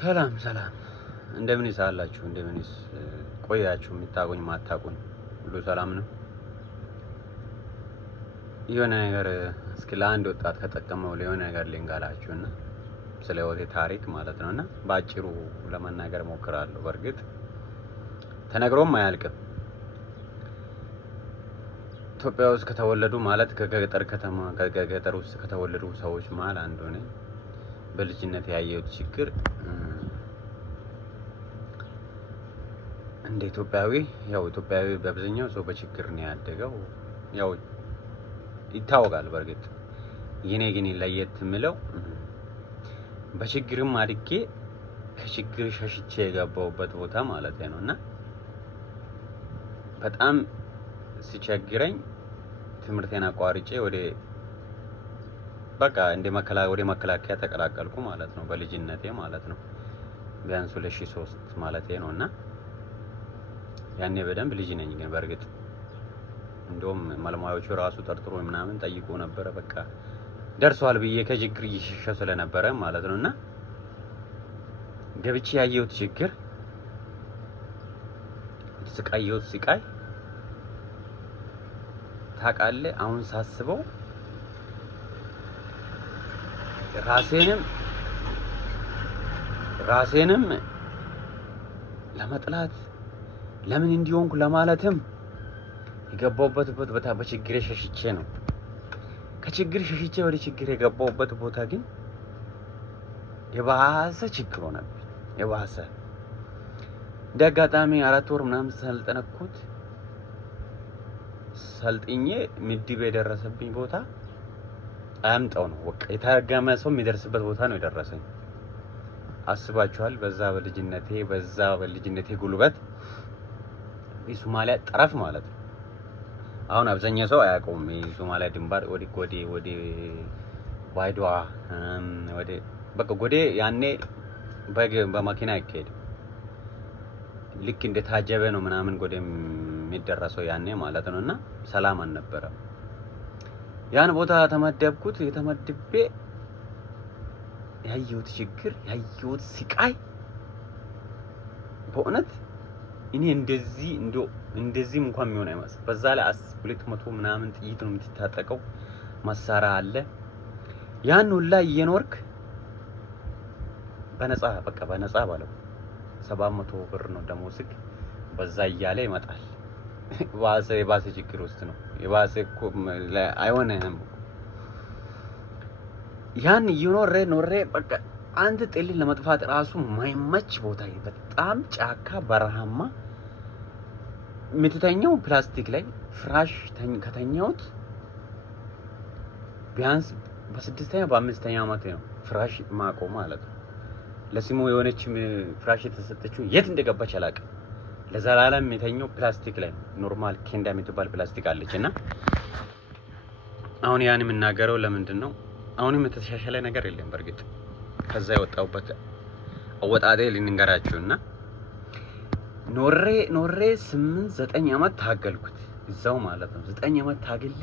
ሰላም እንደምን ይሳላችሁ እንደምንስ ቆያችሁ የምታቆኝ ማታቆኝ ሁሉ ሰላም ነው። የሆነ ነገር እስኪ ለአንድ ወጣት ከጠቀመው ለሆነ ነገር ልንገራችሁና ስለ ህይወቴ ታሪክ ማለት ነውና ባጭሩ ለመናገር ሞክራለሁ። በርግጥ ተነግሮም አያልቅም። ኢትዮጵያ ውስጥ ከተወለዱ ማለት ከገጠር ከተማ ከገጠር ውስጥ ከተወለዱ ሰዎች መሃል አንዱ ነኝ። በልጅነት ያየሁት ችግር እንደ ኢትዮጵያዊ በአብዛኛው ሰው በችግር ነው ያደገው። ያው ይታወቃል። በርግጥ የኔ ግን ለየት የምለው በችግርም አድጌ ከችግር ሸሽቼ የገባሁበት ቦታ ማለት ነውና በጣም ሲቸግረኝ ትምህርቴን አቋርጬ ወደ መከላከያ ተቀላቀልኩ ማለት ነው። በልጅነቴ ማለት ነው። ቢያንስ 2003 ማለቴ ነውና ያኔ በደንብ ልጅ ነኝ። ግን በርግጥ እንደውም መልማዮቹ ራሱ ጠርጥሮ ምናምን ጠይቆ ነበር። በቃ ደርሷል ብዬ ከችግር እየሸሸሁ ስለነበረ ማለት ነውና ገብቼ ያየሁት ችግር ስቃይ ታውቃለህ። አሁን ሳስበው ራሴንም ለመጥላት ለምን እንዲሆንኩ ለማለትም የገባሁበት ቦታ በችግር ሸሽቼ ነው። ከችግር ሸሽቼ ወደ ችግር የገባሁበት ቦታ ግን የባሰ ችግር ሆነብኝ። የባሰ እንደ አጋጣሚ 4 ወር ምናምን ሰልጥኜ ምድብ የደረሰብኝ ቦታ አያምጣው ነው። በቃ የተረገመ ሰው የሚደርስበት ቦታ ነው የደረሰኝ። አስባችኋል? በዛ በልጅነቴ ጉልበት የሶማሊያ ጠረፍ ማለት ነው። አሁን አብዛኛው ሰው አያውቀውም። የሶማሊያ ድንበር ወደ ባይዶዋ ጎዴ ያኔ በመኪና አይካሄድም። ልክ እንደ ታጀበ ነው ምናምን ጎዴ የሚደረሰው ያኔ ማለት ነውና ሰላም አልነበረም። ያን ቦታ የተመድቤ ያየሁት ችግር ያየሁት ስቃይ በእውነት እኔ እንደዚህም እንኳን የሚሆን አይመስልም። በዛ ላይ 200 ምናምን ጥይት ነው የምትታጠቀው፣ መሳሪያ አለ። ያን ሁላ እየኖርክ በነፃ ባለው 700 ብር ነው ደሞዝክ። በዛ እያለ ይመጣል። የባሰ ችግር ውስጥ ነው። የባሰ እኮ አይሆንም። ያን ኖሬ በቃ አንድ ጥልን ለመጥፋት ራሱ ማይመች ቦታ፣ በጣም ጫካ በረሃማ፣ የምትተኛው ፕላስቲክ ላይ ፍራሽ ከተኛሁት ቢያንስ በ6ኛ በ5ኛ ዓመት ነው ፍራሽ ማቆ ማለት ነው። ለሲሞ የሆነች ፍራሽ የተሰጠችው የት እንደገባች አላውቅም። ለዘላለም የተኛው ፕላስቲክ ላይ ኖርማል ኬንዳ የምትባል ፕላስቲክ አለችና አሁን ያን የምናገረው ለምንድን ነው? አሁንም የተሻሻለ ነገር የለም። በርግጥ ከዛ የወጣሁበት አወጣጤ ልንገራችሁና ኖሬ 8-9 ዓመት ታገልኩት እዛው ማለት ነው። 9 ዓመት ታግሌ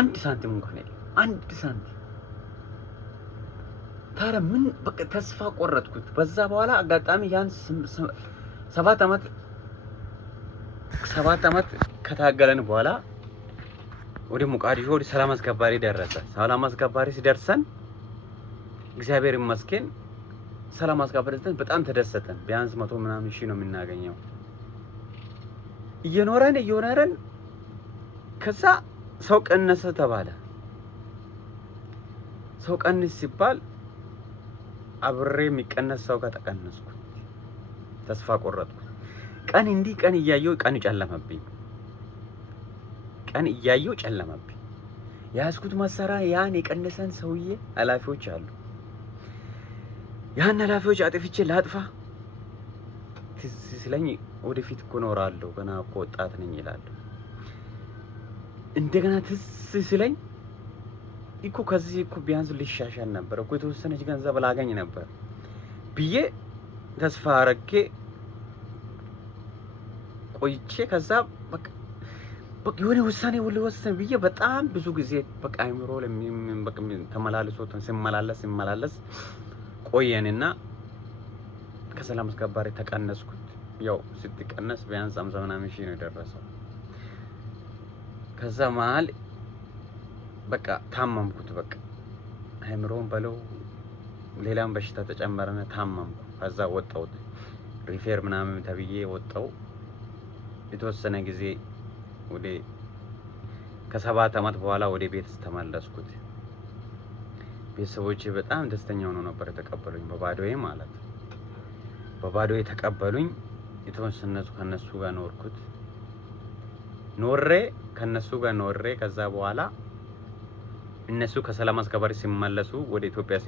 1 ሳንቲም እንኳን የለም። 1 ሳንቲም። ታዲያ ምን በቃ ተስፋ ቆረጥኩት። በዛ በኋላ አጋጣሚ ያን 7 ዓመት ከታገለን በኋላ ወደ ሞቃዲሾ ወደ ሰላም አስከባሪ ደረሰ። ሰላም አስከባሪ ሲደርሰን እግዚአብሔር ይመስገን ሰላም አስከባሪ በጣም ተደሰተን። ቢያንስ 100 ምናምን ሺህ ነው የምናገኘው። እየኖረን ከዛ ሰው ቀነሰ ተባለ። ሰው ቀንስ ሲባል አብሬ የሚቀነስ ሰው ጋር ተቀነስኩ። ተስፋ ቆረጥኩ። ቀን እያየሁ ቀን ጨለመብኝ። ያዝኩት መሳሪያ ያን የቀነሰን ሰውዬ ኃላፊዎች አሉ። ያን ኃላፊዎች አጥፍቼ ላጥፋ ትዝ ሲለኝ ወደፊት እኮ እኖራለሁ ገና እኮ ወጣት ነኝ እላለሁ። እንደገና ትዝ ሲለኝ እኮ ከዚህ እኮ ቢያንስ ሊሻሻል ነበር እኮ የተወሰነች ገንዘብ ላገኝ ነበር ብዬ ተስፋ አረጌ ቆይቼ ከዛ በቃ የሆነ ውሳኔ ልወስን ብዬ በጣም ብዙ ጊዜ በቃ አይምሮ ተመላልሶ ሲመላለስ ቆየንና ከሰላም አስከባሪ ተቀነስኩት። ያው ስትቀነስ ቢያንስ 50 ምናምን ሺህ ነው የደረሰው። ከዛ መሀል በቃ ታመምኩት። በቃ አይምሮን በለው ሌላም በሽታ ተጨመረና ታመምኩ። ከዛ ወጣሁት ሪፌር ምናምን ተብዬ ወጣሁ። የተወሰነ ጊዜ ወደ ከ7 አመት በኋላ ወደ ቤት ተመለስኩት። ቤተሰቦቼ በጣም ደስተኛ ሆነው ነበር የተቀበሉኝ፣ በባዶዬ ማለት ነው። በባዶዬ ተቀበሉኝ። የተወሰነ ከነሱ ጋር ኖሬ ከዛ በኋላ እነሱ ከሰላም አስከባሪ ሲመለሱ ወደ ኢትዮጵያ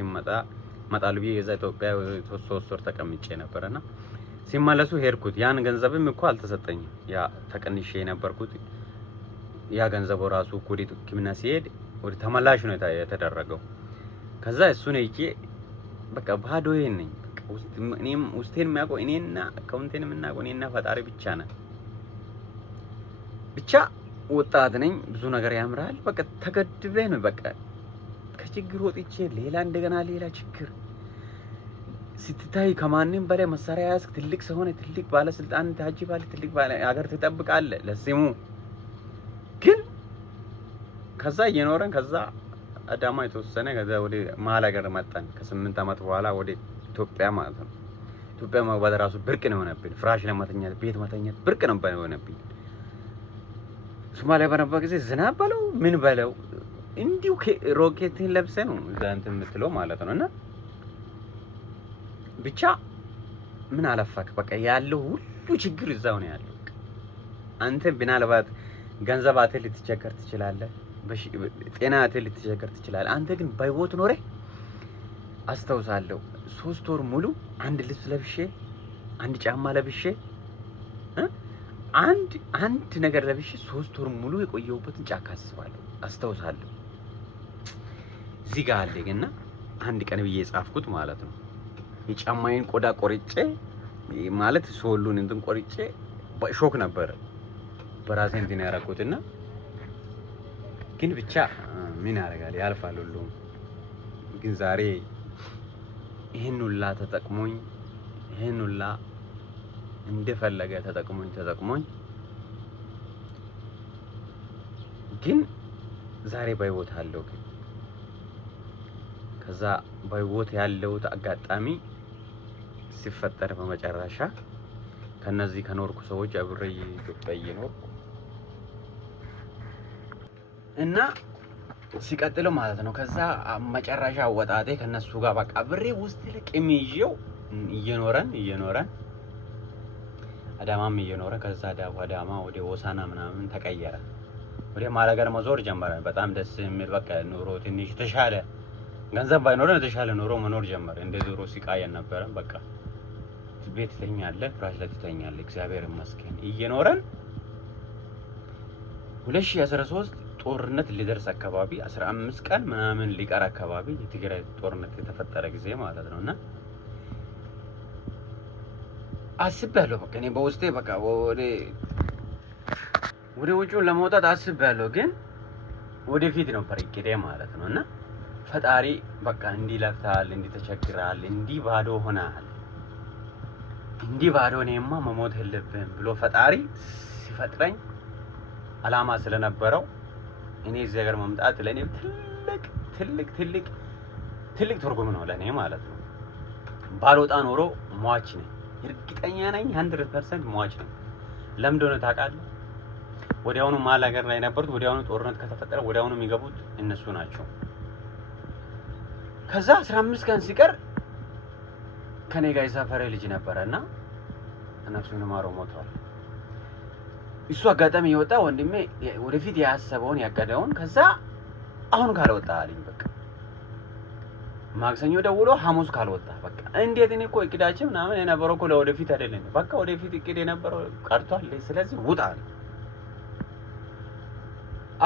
መጣሉ ብዬ የዛ ኢትዮጵያ 3 ወር ተቀምጬ ነበርና ሲመለሱ ሄድኩት። ያን ገንዘብም እኮ አልተሰጠኝም። ያ ተቀንሼ የነበርኩት ያ ገንዘቡ ራሱ ወደ ሕክምና ሲሄድ ወደ ተመላሽ ነው የተደረገው። ከዛ እሱን ሄጄ በቃ ባዶዬን ነኝ። በቃ እኔም ውስጤን የሚያውቀው እኔና አካውንቴን የምናውቀው እኔና ፈጣሪ ብቻ ነን። ብቻ ወጣት ነኝ፣ ብዙ ነገር ያምራል። በቃ ተገድበን በቃ ከችግር ወጥቼ እንደገና ሌላ ችግር ስትታይ ከማንም በላይ መሳሪያ ያዝክ፣ ትልቅ ሰው ሆነ፣ ትልቅ ባለስልጣን ታጅባለህ፣ ትልቅ ሀገር ትጠብቃለህ ለስሙ። ግን ከዛ እየኖረን ከዛ አዳማ የተወሰነ ከዛ ወደ መሀል ሀገር መጣን። ከ8 አመት በኋላ ወደ ኢትዮጵያ ማለት ነው። ኢትዮጵያ መግባት ራሱ ብርቅ ነው የሆነብኝ። ፍራሽ ለማተኛት ቤት መተኛት ብርቅ ነው የሆነብኝ። ሶማሊያ በነበረ ጊዜ ዝናብ በለው ምን በለው እንዲሁ ሮኬትን ለብሰ ነው እዛ እንትን የምትለው ማለት ነው። እና ብቻ ምን አለፋክ በቃ ያለው ሁሉ ችግር እዛው ነው ያለው። አንተ ምናልባት ገንዘብ አትል ልትቸገር ትችላለህ፣ ጤና አትል ልትቸገር ትችላለህ። አንተ ግን በህይወት ኖሬ አስታውሳለሁ 3 ወር ሙሉ አንድ ልብስ ለብሼ አንድ ጫማ ለብሼ አንድ ነገር ለብሼ 3 ወር ሙሉ የቆየሁበትን ጫካ አስታውሳለሁ። እዚህ ጋር አለኝና አንድ ቀን ብዬ የጻፍኩት ማለት ነው። የጫማዬን ቆዳ ቆርጬ ማለት ሶሉን እንትን ቆርጬ ሾክ ነበር በራሴ እንትን ያደረኩትና ግን ብቻ ምን ያደርጋል ያልፋል ሁሉም። ግን ዛሬ ይሄን ሁላ ተጠቅሞኝ ይሄን ሁላ እንደፈለገ ተጠቅሞኝ ግን ዛሬ በህይወት አለው። ግን ከዛ በህይወት ያለው አጋጣሚ ሲፈጠር በመጨረሻ ከነዚህ ከኖርኩ ሰዎች አብሬ ኢትዮጵያ እየኖርኩ እና ሲቀጥለው ማለት ነው። ከዛ መጨረሻ ወጣቴ ከነሱ ጋር በቃ ብሬ ውስጥ ልቅም ይዤው እየኖረን አዳማም እየኖረ ከዛ አዳማ ወደ ሆሳና ምናምን ተቀየረ። ወደ ማለገር መዞር ጀመረ። በጣም ደስ የሚል በቃ ኑሮ ትንሽ ተሻለ። ገንዘብ ባይኖረን የተሻለ ኑሮ መኖር ጀመረ። እንደ ኑሮ ሲቃየን ነበረ። በቃ ቤት ትተኛለህ፣ ፍራሽ ላይ ትተኛለህ። እግዚአብሔር ይመስገን እየኖረን 2013 ጦርነት ሊደርስ አካባቢ 15 ቀን ምናምን ሊቀር አካባቢ የትግራይ ጦርነት የተፈጠረ ጊዜ ማለት ነውና አስቤያለሁ። በቃ እኔ በውስጤ በቃ ወደ ውጭ ለመውጣት አስቤያለሁ። ግን ወደፊት ነው እቅዴ ማለት ነውና ፈጣሪ በቃ እንዲህ ለፍተሃል፣ እንዲህ ተቸግራል፣ እንዲህ ባዶ ሆነሃል፣ እንዲህ ባዶ ነህማ መሞት የለብህም ብሎ ፈጣሪ ሲፈጥረኝ አላማ ስለነበረው እኔ እዚህ ሀገር መምጣት ለኔ ትልቅ ትርጉም ነው ለኔ ማለት ነው። ባልወጣ ኖሮ ሟች ነኝ፣ እርግጠኛ ነኝ 100% ሟች ነኝ። ለምን እንደሆነ ታውቃለህ? ወዲያውኑ መሀል ሀገር ላይ ነበሩት። ወዲያውኑ ጦርነት ከተፈጠረ ወዲያውኑ የሚገቡት እነሱ ናቸው። ከዛ 15 ቀን ሲቀር ከኔ ጋር የሰፈረ ልጅ ነበረና ነፍሱን ማረው ሞቷል። እሱ አጋጣሚ የወጣ ወንድሜ ወደፊት ያሰበውን ያቀደውን ከዛ አሁን ካልወጣ አለኝ። በቃ ማክሰኞ ደውሎ ሐሙስ ካልወጣ በቃ እንዴት እኔ እኮ እቅዳችን ምናምን የነበረው እኮ ለወደፊት አይደለም። በቃ ወደፊት እቅድ የነበረው ቀርቷል። ስለዚህ ውጣ አለ።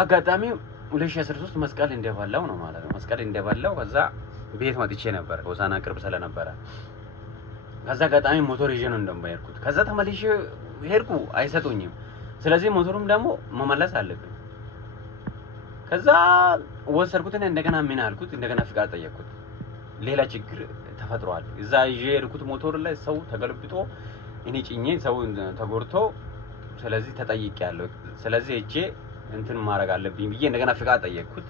አጋጣሚ 2013 መስቀል እንደባላው ነው ማለት ነው። መስቀል እንደባላው ከዛ ቤት መጥቼ ነበር፣ ሆሳና ቅርብ ስለነበረ ከዛ አጋጣሚ ሞተር ይዤ ነው እንደማይርኩት። ከዛ ተመልሼ ሄድኩ፣ አይሰጡኝም። ስለዚህ ሞተሩም ደግሞ መመለስ አለብኝ። ከዛ ወሰድኩትና እንደገና ምን አልኩት፣ እንደገና ፍቃድ ጠየቅኩት። ሌላ ችግር ተፈጥሯል። እዛ ይዤ የሄድኩት ሞቶር ላይ ሰው ተገልብጦ እኔ ጭኜ ሰው ተጎድቶ ስለዚህ ተጠይቄያለሁ። ስለዚህ እጄ እንትን ማድረግ አለብኝ ብዬ እንደገና ፍቃድ ጠየቅኩት።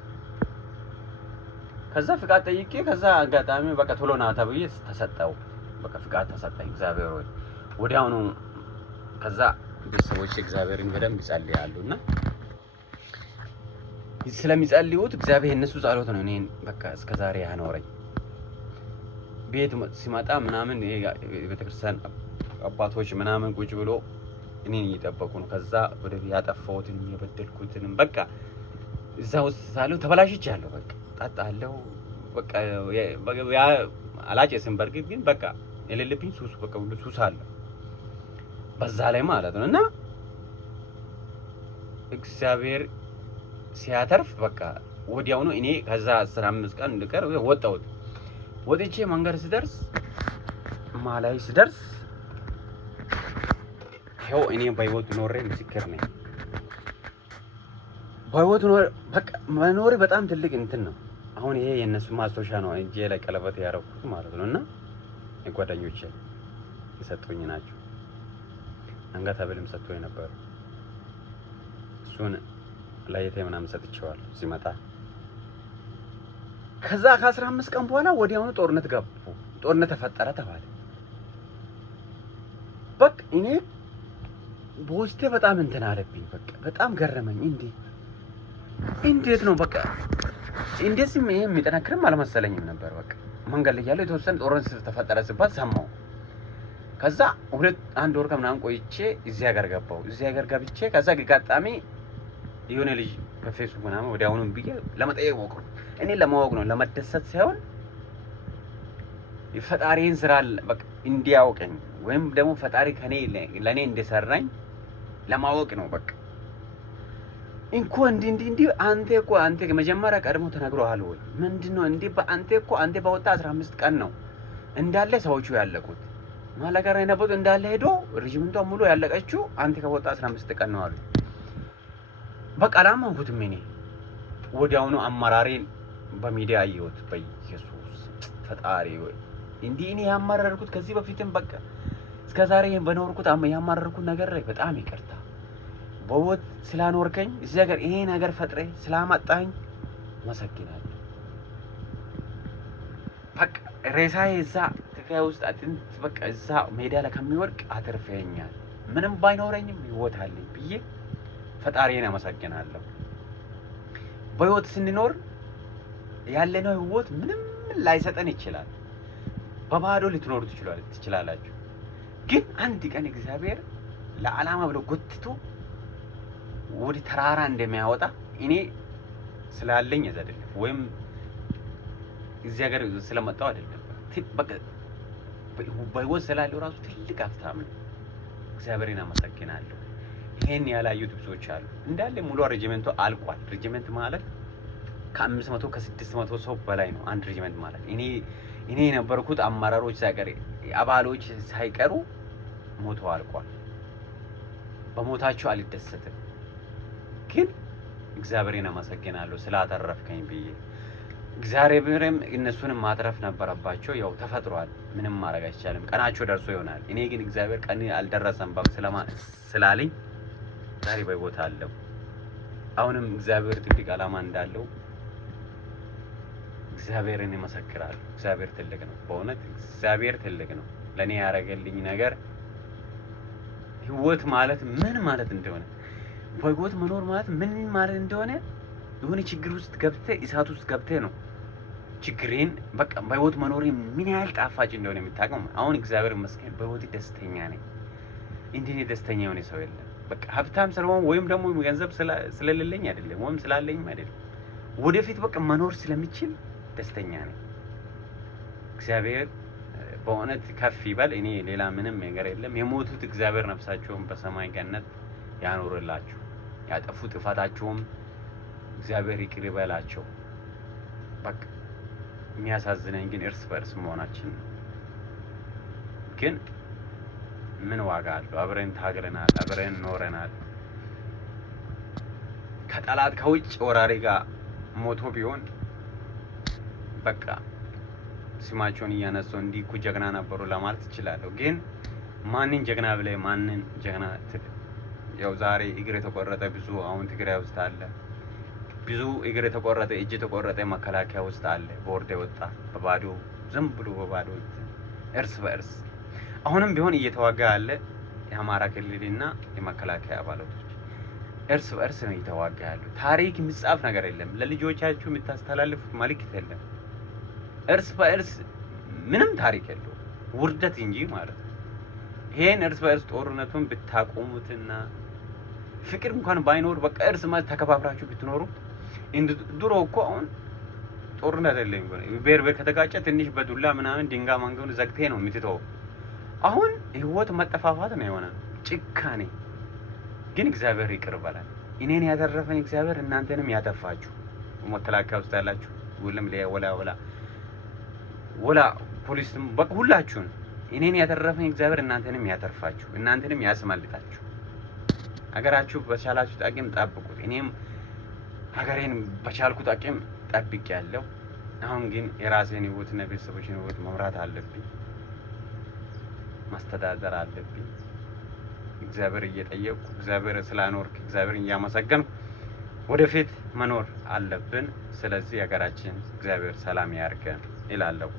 ከዛ ፍቃድ ጠይቄ ከዛ አጋጣሚ በቃ ቶሎ ና ተብዬ ተሰጠው። በቃ ፍቃድ ተሰጠኝ። እግዚአብሔር ሆይ ወዲያውኑ ከዛ ቤተሰቦች እግዚአብሔርን በደንብ ይጸልያሉና ስለሚጸልዩት እግዚአብሔር እነሱ ጸሎት ነው እኔን በቃ እስከዛሬ ያኖረኝ። ቤት ሲመጣ ምናምን ይሄ ቤተክርስቲያን አባቶች ምናምን ቁጭ ብሎ እኔን እየጠበቁ ነው። ከዛ ወደ ያጠፋሁትን የበደልኩትን በቃ እዛ ውስጥ ሳለሁ ተበላሽቻለሁ። በቃ ጣጣለሁ። በቃ ያ አላጨስም በርግጥ ግን በቃ የሌለብኝ ሱስ በቃ ሁሉ ሱስ አለ በዛ ላይ ማለት ነው። እና እግዚአብሔር ሲያተርፍ በቃ ወዲያውኑ እኔ ከዛ 15 ቀን እንደቀር ወጣሁት። ወጥቼ መንገድ ስደርስ ማላይ ስደርስ ይኸው እኔ በህይወት ኖሬ ምስክር ነኝ። በህይወት ኖሬ በቃ መኖሬ በጣም ትልቅ እንትን ነው። አሁን ይሄ የነሱ ማስታወሻ ነው እጄ ላይ ቀለበት ያደረኩት ማለት ነው። እና የጓደኞቼ የሰጡኝ ናቸው። አንገት ሐብልም ሰጥቶኝ ነበር። እሱን ለየቴ ምናምን ሰጥቼዋለሁ ሲመጣ። ከዛ ከ15 ቀን በኋላ ወዲያውኑ ጦርነት ገቡ። ጦርነት ተፈጠረ ተባለ። በቃ እኔ በውስጤ በጣም እንትን አለብኝ። በቃ በጣም ገረመኝ። እንዴት ነው በቃ እንደዚህ ይሄ የሚጠነክርም አልመሰለኝም ነበር። በቃ መንገድ ላይ ያለው የተወሰነ ጦርነት ተፈጠረ ሲባል ሰማሁ። ከዛ አንድ ወር ከምናምን ቆይቼ እዚህ ሀገር ገባሁ። እዚህ ሀገር ገብቼ ከዛ አጋጣሚ የሆነ ልጅ በፌስቡክ ምናምን ወዲያውኑ ብዬ ለመጠየቅ ሞክሩ። እኔ ለማወቅ ነው ለመደሰት ሳይሆን የፈጣሪን ስራ በቃ እንዲያውቀኝ ወይም ደግሞ ፈጣሪ ከኔ ለኔ እንደሰራኝ ለማወቅ ነው። በቃ እንኳ እንዲህ አንተ መጀመሪያ ቀድሞ ተነግሮሃል ወይ ምንድነው? አንተ በወጣ 15 ቀን ነው እንዳለ ሰዎቹ ያለቁት። ማለጋራ የነበሩት እንዳለ ሄዶ ሬጂመንቷ ሙሉ ያለቀችው አንተ ከወጣ 15 ቀን ነው አሉ። በቃ አላመንኩትም። እኔ ወዲያውኑ አመራሬን በሚዲያ አየሁት። በኢየሱስ ፈጣሪ ወይ እንዲህ እኔ ያማረርኩት ከዚህ በፊትም በቃ እስከዛሬ በኖርኩት ያማረርኩት ነገር ላይ በጣም ይቅርታ በወት ስላኖርከኝ እዚህ ሀገር ይሄ ነገር ፈጥሬ ስላመጣኝ መሰግናለሁ። በቃ ሬሳዬ እዛ ትግራይ ውስጥ አጥንት በቃ እዛ ሜዳ ላይ ከሚወድቅ አትርፈኛል። ምንም ባይኖረኝም ህይወት አለኝ ብዬ ፈጣሪዬን አመሰግናለሁ። በህይወት ስንኖር ያለነው ህይወት ምንም ላይሰጠን ይችላል። በባዶ ልትኖሩ ትችላላችሁ። ግን አንድ ቀን እግዚአብሔር ለዓላማ ብሎ ጎትቶ ወደ ተራራ እንደሚያወጣ እኔ ስላለኝ አይደለም ወይም እዚህ ሀገር ስለመጣው አይደለም። በቃ በህይወት ስላለው ራሱ ትልቅ ሀብታም ነው። እግዚአብሔርን አመሰግናለሁ። ይሄን ያላዩት ብዙዎች አሉ። እንዳለ ሙሉ ሬጂመንቱ አልቋል። ሬጂመንት ማለት ከ500 ከ600 ሰው በላይ ነው አንድ ሬጂመንት ማለት። እኔ የነበርኩት አመራሮች ሳይቀር አባሎች ሳይቀሩ ሞቶ አልቋል። በሞታቸው አልደሰትም፣ ግን እግዚአብሔርን አመሰግናለሁ ስላተረፍከኝ ብዬ። እግዚአብሔርም እነሱንም ማትረፍ ነበረባቸው። ያው ተፈጥሯል፣ ምንም ማድረግ አይቻልም። ቀናቸው ደርሶ ይሆናል። እኔ ግን እግዚአብሔር ቀን አልደረሰም ስላለኝ ዛሬ በህይወት አለው። አሁንም እግዚአብሔር ትልቅ ዓላማ እንዳለው እግዚአብሔርን ይመሰክራል። እግዚአብሔር ትልቅ ነው፣ በእውነት እግዚአብሔር ትልቅ ነው። ለኔ ያደረገልኝ ነገር ህይወት ማለት ምን ማለት እንደሆነ፣ በህይወት መኖር ማለት ምን ማለት እንደሆነ የሆነ ችግር ውስጥ ገብተህ እሳት ውስጥ ገብተህ ነው ችግሬን በቃ በህይወት መኖር ምን ያህል ጣፋጭ እንደሆነ የምታውቀው። አሁን እግዚአብሔር ይመስገን በህይወት ደስተኛ ነኝ። እንዴ ደስተኛ የሆነ ሰው የለም። በቃ ሀብታም ስለሆነ ወይም ደግሞ ገንዘብ ስለሌለኝ አይደለም ወይም ስላለኝም አይደለም። ወደፊት በቃ መኖር ስለሚችል ደስተኛ ነኝ። እግዚአብሔር በእውነት ከፍ ይበል። እኔ ሌላ ምንም ነገር የለም። የሞቱት እግዚአብሔር ነፍሳቸውን በሰማይ ገነት ያኖርላቸው፣ ያጠፉ ጥፋታቸውም እግዚአብሔር ይቅር ይበላቸው። በቃ የሚያሳዝነኝ ግን እርስ በርስ መሆናችን ነው። ግን ምን ዋጋ አለው? አብረን ታግለናል፣ አብረን ኖረናል። ከጠላት ከውጭ ወራሪ ጋር ሞቶ ቢሆን በቃ ስማቸውን እያነሳው እንዲህ እኮ ጀግና ነበሩ ለማለት እችላለሁ። ግን ማንን ጀግና ብለህ ማንን ጀግና ያው ዛሬ እግር የተቆረጠ ብዙ አሁን ትግራይ ውስጥ አለ። ብዙ እግር የተቆረጠ እጅ የተቆረጠ መከላከያ ውስጥ አለ። ቦርድ የወጣ በባዶ ዝም ብሎ በባዶ እርስ በእርስ አሁንም ቢሆን እየተዋጋ ያለ የአማራ ክልልና የመከላከያ አባላቶች እርስ በእርስ ነው እየተዋጋ ያለው። ታሪክ የሚጻፍ ነገር የለም። ለልጆቻችሁ የምታስተላልፉት መልእክት የለም። እርስ በእርስ ምንም ታሪክ የለው፣ ውርደት እንጂ ማለት ነው። ይሄን እርስ በእርስ ጦርነቱን ብታቆሙትና ፍቅር እንኳን ባይኖር በቃ እርስ ማለት ተከባብራችሁ ብትኖሩ ድሮ እኮ አሁን ጦርነት አይደለም። ብሔር ከተጋጨ ትንሽ በዱላ ምናምን ድንጋይ ማንገውን ዘግቴ ነው የምትተው። አሁን ህይወት መጠፋፋት ነው የሆነ ጭካኔ። ግን እግዚአብሔር ይቅር በላል። እኔን ያተረፈኝ እግዚአብሔር እናንተንም ያተርፋችሁ። መከላከያ ውስጥ ያላችሁ ሁሉም ወላ ፖሊስም በቃ ሁላችሁን እኔን ያተረፈኝ እግዚአብሔር እናንተንም ያተርፋችሁ፣ እናንተንም ያስመልጣችሁ። ሀገራችሁ በቻላችሁ አቅም ጠብቁት። እኔም ሀገሬን በቻልኩት አቅም ጠብቄያለሁ። አሁን ግን የራሴን ህይወትና ቤተሰቦችን ህይወት መምራት አለብኝ፣ ማስተዳደር አለብኝ። እግዚአብሔር እየጠየቅኩ እግዚአብሔር ስላኖርክ እግዚአብሔርን እያመሰገንኩ ወደፊት መኖር አለብን። ስለዚህ ሀገራችን እግዚአብሔር ሰላም ያርገን ይላለሁ።